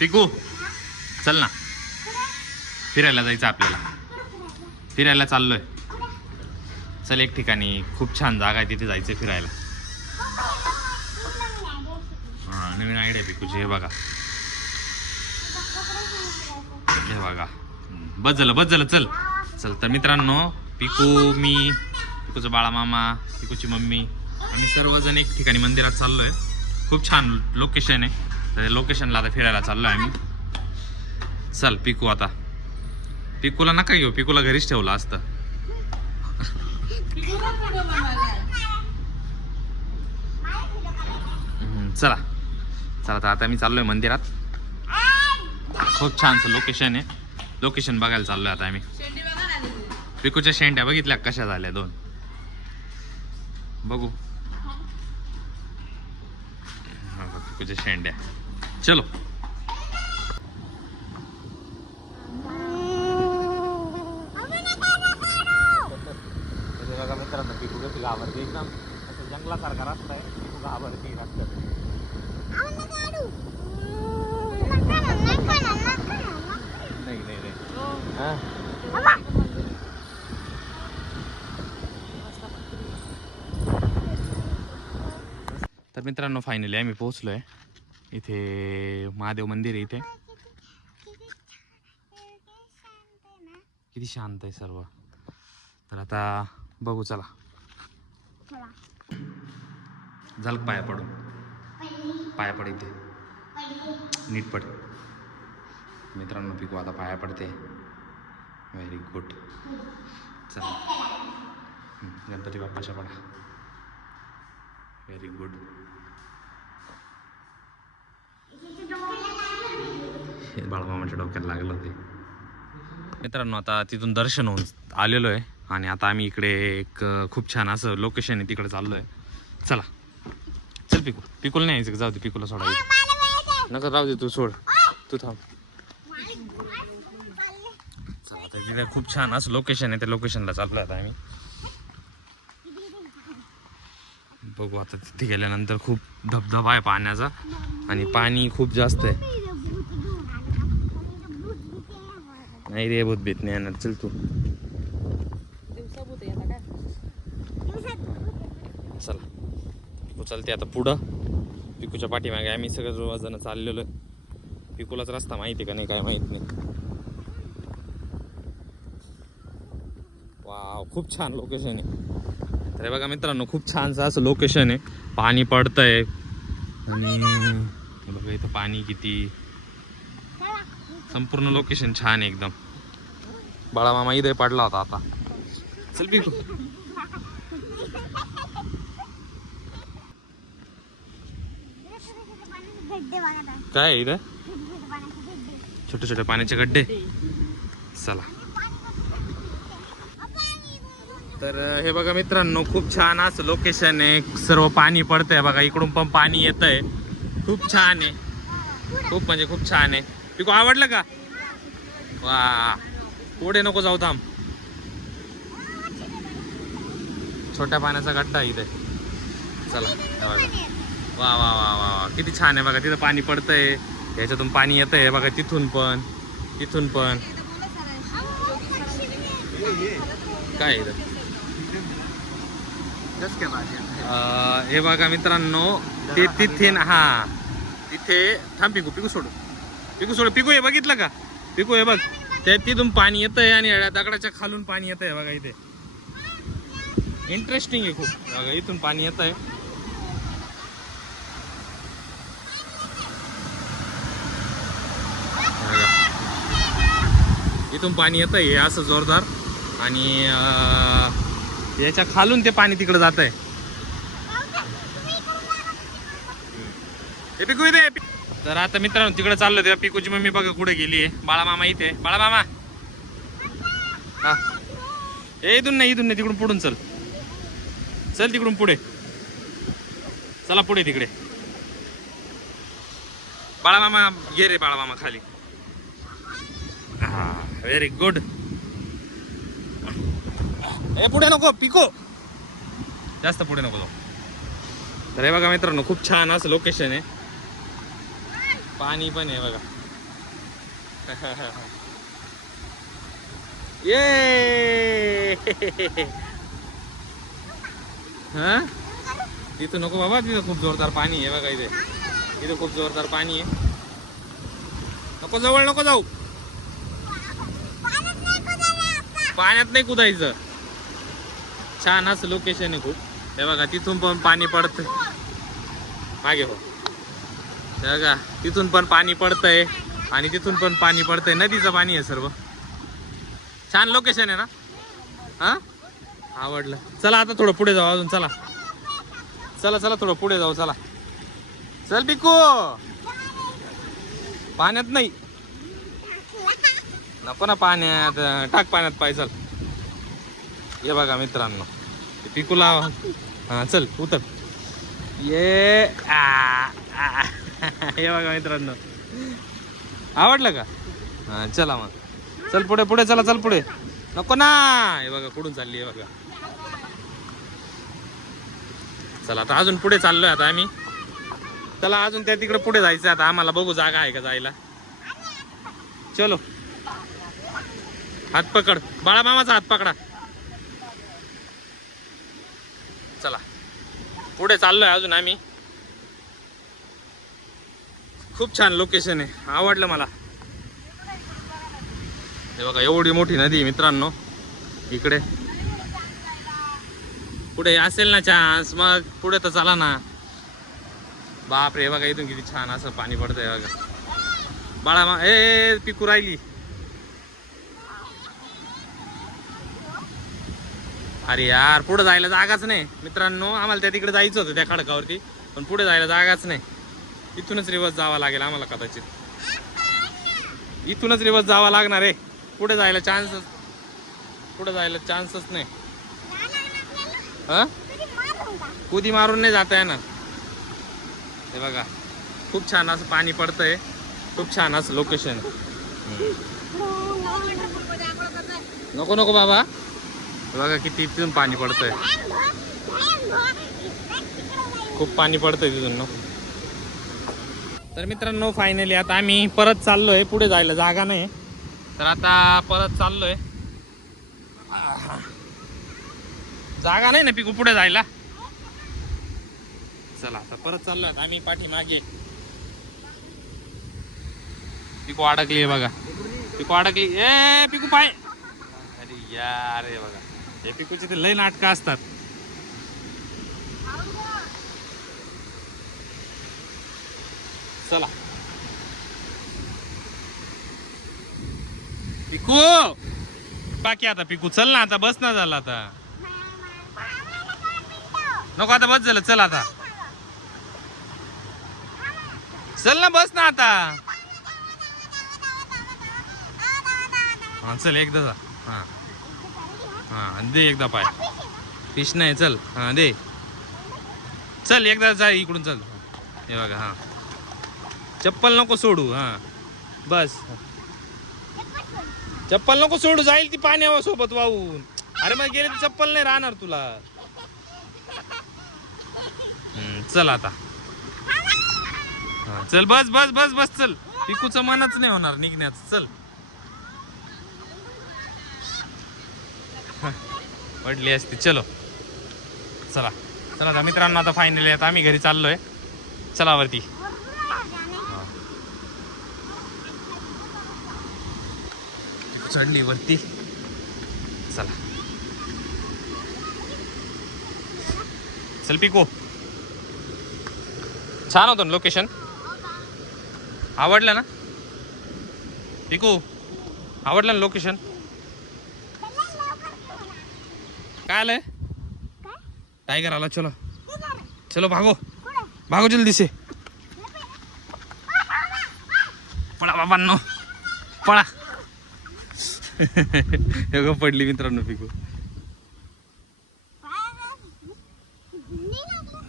पिकू चल ना, फिरायला जायचं आपल्याला. फिरायला चाललोय. चल एक ठिकाणी खूप छान जागा आहे, तिथे जायचं फिरायला. हा नवीन आयडिया पिकूची. हे बघा, हे बघा. बस झालं चल चल. तर मित्रांनो, पिकू, मी, पिकूचा बाळा मामा, पिकूची मम्मी, आम्ही सर्वजण एक ठिकाणी मंदिरात चाललोय. खूप छान लोकेशन आहे. तर लोकेशनला आता फिरायला चाललोय आम्ही. चल पिकू, आता पिकूला नका घेऊ, पिकूला घरीच ठेवलं असतं. चला चला. तर आता मी चाललोय मंदिरात. खूप छानसं लोकेशन आहे. लोकेशन बघायला चाललोय आता आम्ही. पिकूच्या शेंड्या बघितल्या कशा झाल्या, 2 बघू. पिकूच्या शेंड्या. चलो. बघा मित्रांनो, पिकू कशी घाबरते एकदम. असं जंगलासारखा रस्ता आहे, पिकू घाबरते रस्त्यात. तर मित्रांनो, फायनली आम्ही पोहोचलोय. इथे महादेव मंदिर आहे. इथे किती शांत आहे सर्व. तर आता बघू, चला. झालं पाया पडून. पाया पड इथे, नीट पड. मित्रांनो, पिकू आता पाया पडते. Very good. चला, गणपती बाप्पाच्या पडा. Very good. बाळमामाच्या डोक्याला लागलं होते. मित्रांनो, आता तिथून दर्शन होऊन आलेलो आहे आणि आता आम्ही इकडे एक खूप छान असं लोकेशन आहे, तिकडे चाललो आहे. चला चल पिकू. पिकूला नाही यायचं, जाऊ दे. पिकूला सोडा. नका राहू दे, तू सोड, तू थांब. चला, आता तिथे खूप छान असं लोकेशन आहे, त्या लोकेशनला चाललो आता आम्ही. बघू आता तिथे गेल्यानंतर खूप धबधबा आहे पाण्याचा आणि पाणी खूप जास्त आहे. नाही रे, भूत भीत नाही येणार. चल तू. चला, पिकू चालते आता पुढं. पिकूच्या पाठीमागे आम्ही सगळं जण चाललेलो. पिकूलाच रस्ता माहिती का नाही काय माहित नाही. वाव, खूप छान लोकेशन आहे. तर बघा मित्रांनो, खूप छानसं असं लोकेशन आहे. पाणी पडतंय आणि बघा इथं पाणी किती. संपूर्ण लोकेशन छान आहे एकदम. बाळा मामा इथे पडला होता आता. चल पिकू. काय इथं छोटे छोटे पाण्याचे गड्डे. चला. तर हे बघा मित्रांनो, खूप छान असं लोकेशन आहे. सर्व पाणी पडतंय बघा, इकडून पण पाणी येत आहे. खूप छान आहे, खूप म्हणजे खूप छान आहे. पिकू आवडलं का? वा, पुढे नको जाऊ, थांब. छोट्या पाण्याचा गड्डा इथे. चला बघा. वा वा वा वा, किती छान आहे बघा. तिथं पाणी पडतंय, याच्यातून पाणी येत आहे बघा. तिथून पण, तिथून पण. काय इथं हे बघा मित्रांनो, ते तिथे ना. हा तिथे थांब. पिकू, पिकू सोड, पिकू सोड. पिकू हे बघितलं का? पिकू हे बघ, ते तिथून पाणी येत आहे आणि दगडाच्या खालून पाणी येत आहे बघा. इथे इंटरेस्टिंग आहे खूप बघा. इथून पाणी येत आहे. इथून पाणी येत आहे असं जोरदार आणि याच्या खालून ते पाणी तिकडे जात आहे. पिकू इथे. तर आता मित्रांनो, तिकडे चाललो. तेव्हा पिकूची मम्मी बघा कुठे गेली आहे. बाळा मामा इथे. बाळा मामा, हा, इथून नाही, इथून नाही, तिकडून पुढून चल. चल तिकडून पुढे. चला पुढे तिकडे. बाळा मामा घे रे, बाळा मामा खाली. हा, व्हेरी गुड. पुढे नको पिको, जास्त पुढे नको जाऊ. तर हे बघा मित्रांनो, खूप छान असं लोकेशन आहे. पाणी पण आहे बघा. ये हा तिथं नको बाबा, तिथं खूप जोरदार पाणी आहे बघा. इथे खूप जोरदार पाणी आहे. नको जवळ नको जाऊ, पाण्यात नाही कुदायचं. छान असं लोकेशन आहे खूप. हे बघा तिथून पण पाणी पडतंय मागे हो. हे बघा तिथून पण पाणी पडतंय आणि तिथून पण पाणी पडतंय. नदीचं पाणी आहे सर्व. छान लोकेशन आहे ना. हा आवडलं. चला आता थोडं पुढे जाऊ अजून. चला चला चला थोडं पुढे जाऊ. चला चल पिकू. पाण्यात नाही नको ना, पाण्यात टाक पाण्यात पाय. चल ये बघा मित्रांनो पिकूला. हा चल उतर. ये हे बघा मित्रांनो आवडलं का. हा चला मग चल पुढे पुढे. चला चल पुढे. नको ना. हे बघा कुठून चालली आहे बघा. चला आता अजून पुढे चाललोय आता आम्ही. चला अजून त्या तिकडे पुढे जायचं आता आम्हाला. बघू जागा आहे का जायला. चलो हात पकड बाळा मामाचा हात पकडा. चला पुढे चाललोय अजून आम्ही. खूप छान लोकेशन आहे, आवडलं मला. हे बघा एवढी मोठी नदी मित्रांनो इकडे. पुढे असेल ना चान्स मग पुढे तर चला ना. बापरे बघा इथून किती छान असं पाणी पडतंय बघा. बाळा ए पिकू राहिली. अरे यार पुढे जायला जागाच नाही मित्रांनो. आम्हाला त्या तिकडे जायचं होतं त्या खडकावरती, पण पुढे जायला जागाच नाही. इथूनच रिवर्स जावं लागेल आम्हाला कदाचित. इथूनच रिवर्स जावं लागणार आहे. पुढे जायला चान्सच नाही. हा कुदी मारून नाही जाता येणार. हे बघा खूप छान असं पाणी पडतंय. खूप छान असं लोकेशन. नको नको बाबा. बघा किती तिथून पाणी पडतंय. खूप पाणी पडतंय तिथून. तर मित्रांनो फायनली आता आम्ही परत चाललोय. पुढे जायला जागा नाही तर आता परत चाललोय. जागा नाही ना पिकू पुढे जायला. चला आता परत चाललोय आम्ही पाठीमागे. पिकू अडकली बघा. पिकू अडकली. ए पिकू पाय. अरे यार हे बघा हे पिकूची ते लय नाटकं असतात. चला पिकू बाकी आता. पिकू चल ना आता. बस ना झाला आता. नको आता बस झालं. चल आता चल ना. बस ना आता. हा चल एकदा जा. हा हा दे एकदा पाय. फिश नाही. चल हा दे. चल एकदा जा इकडून. चल हे बघा. हा चप्पल नको सोडू. हा बस चप्पल नको सोडू. जाईल ती पाण्यावर सोबत वाहून. अरे मग गेले तर चप्पल नाही राहणार तुला. चल आता. हा चल बस बस बस बस. चल पिकूचं मनच नाही होणार निघण्याचं. चल पडली असती. चलो चला चला आता मित्रांनो आता फायनली आता आम्ही घरी चाललोय. चला वरती. चढली वरती. चला चल पिकू. छान होतं ना लोकेशन. आवडलं ना पिकू. आवडलं ना लोकेशन. काय आलंय. टाइगर आला. चलो चलो भागो भागो जल्दी से. पळा बाबांनो पळा. हे पडली मित्रांनो पिकू.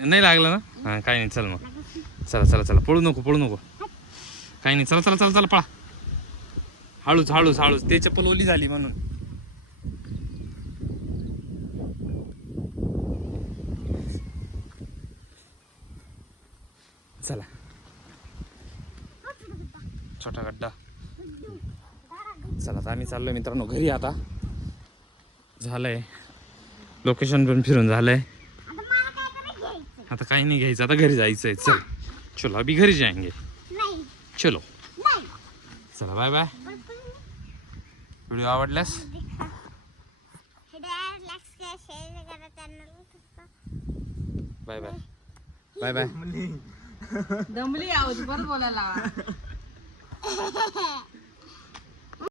नाही लागलं ना. हा काही नाही. चल मग चला चला चला. पळू नको पळू नको. काही नाही. चला चला चला चला पळा. हळूच हळूच हळूच. ते चप्पल ओली झाली म्हणून. चला छोटा गड्डा. चला आता आम्ही चाललोय मित्रांनो घरी. आता झालंय लोकेशन पण फिरून झालंय. आता काही नाही घ्यायचं, आता घरी जायचंय. चल चलो अभी घरी जाएंगे. चलो चला बाय बाय. व्हिडिओ आवडल्यास बाय बाय बाय बाय. दमली आहोत बरं बोलायला.